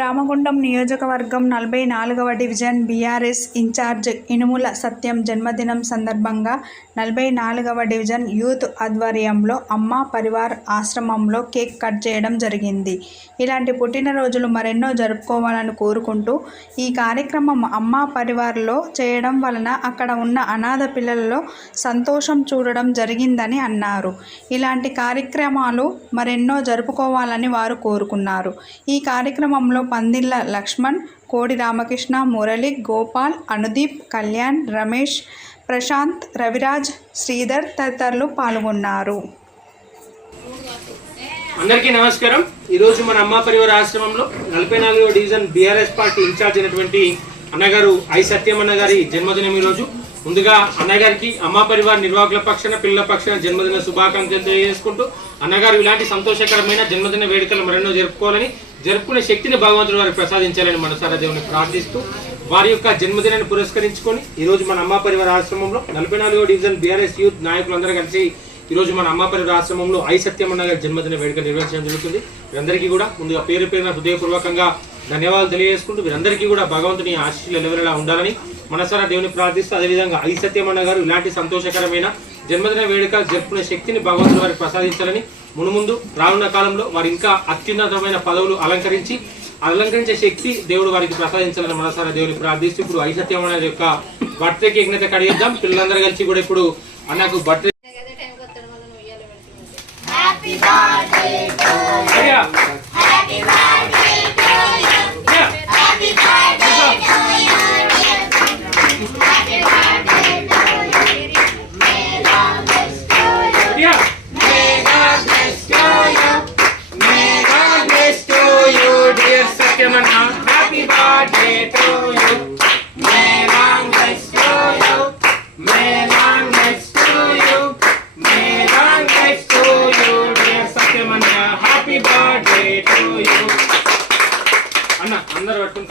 రామగుండం నియోజకవర్గం నలభై నాలుగవ division BRS incharge Inumula Satyam జన్మదినం సందర్భంగా నలభై నాలుగవ డివిజన్ యూత్ ఆధ్వర్యంలో అమ్మ పరివార్ ఆశ్రమంలో కేక్ కట్ చేయడం జరిగింది. ఇలాంటి పుట్టినరోజులు మరెన్నో జరుపుకోవాలని కోరుకుంటూ ఈ కార్యక్రమం అమ్మ పరివార్లో చేయడం వలన అక్కడ ఉన్న అనాథ పిల్లలలో సంతోషం చూడడం జరిగిందని అన్నారు. ఇలాంటి కార్యక్రమాలు మరెన్నో జరుపుకోవాలని వారు కోరుకున్నారు. ఈ కార్యక్రమంలో పందిళ్ళ లక్ష్మణ్ కోడి రామకృష్ణ మురళి గోపాల్ అనుదీప్ కళ్యాణ్ రమేష్ ప్రశాంత్ రవిరాజ్ శ్రీధర్ తదితరులు పాల్గొన్నారు. అందరికీ నమస్కారం. ఈరోజు మన అమ్మ పరివార ఆశ్రమంలో నలభై నాలుగో డివిజన్ బీఆర్ఎస్ పార్టీ ఇన్ఛార్జ్ అయినటువంటి అన్నగారు ఐ సత్యమన్న గారి జన్మదినం ఈరోజు. ముందుగా అన్నగారికి అమ్మ పరివార్ నిర్వాహకుల పక్షాన పిల్లల పక్షాన జన్మదిన శుభాకాంక్షలు తెలియజేసుకుంటూ అన్నగారు ఇలాంటి సంతోషకరమైన జన్మదిన వేడుకలు మరెన్నో జరుపుకోవాలని జరుపుకునే శక్తిని భగవంతుడు వారికి ప్రసాదించాలని మనసారా దేవుని ప్రార్థిస్తూ వారి యొక్క జన్మదినాన్ని పురస్కరించుకొని ఈరోజు మన అమ్మ పరివార ఆశ్రమంలో నలభై నాలుగో డివిజన్ బీఆర్ఎస్ యూత్ నాయకులందరూ కలిసి ఈ రోజు మన అమ్మాపల్లి ఆశ్రమంలో ఐ సత్యమన్న గారి జన్మదిన వేడుక నిర్వహించడం జరుగుతుంది. వీరందరికీ కూడా ముందుగా పేరు పేరున హృదయపూర్వకంగా ధన్యవాదాలు తెలియజేసుకుంటూ వీరందరికీ కూడా భగవంతుని ఆశీస్సులు ఎలవెలలా ఉండాలని మనసారా దేవుని ప్రార్థిస్తూ అదేవిధంగా ఐ సత్యమన్న గారు ఇలాంటి సంతోషకరమైన జన్మదిన వేడుక జరుపుకునే శక్తిని భగవంతుడు వారికి ప్రసాదించాలని మునుముందు రానున్న కాలంలో వారు ఇంకా అత్యున్నతమైన పదవులు అలంకరించి అలంకరించే శక్తి దేవుడు వారికి ప్రసాదించాలని మనసారా దేవుని ప్రార్థిస్తూ ఇప్పుడు ఐ సత్యమన్న యొక్క బర్త్డే కేక్ అయితే కడిగిద్దాం. పిల్లలందరూ కలిసి కూడా ఇప్పుడు అన్నకు birthday Happy birthday to you. Happy birthday to you. Happy birthday to you. Happy birthday to you. To you. To you. To you, dear birthday to you అన్న అందరూ పట్టుకుంటా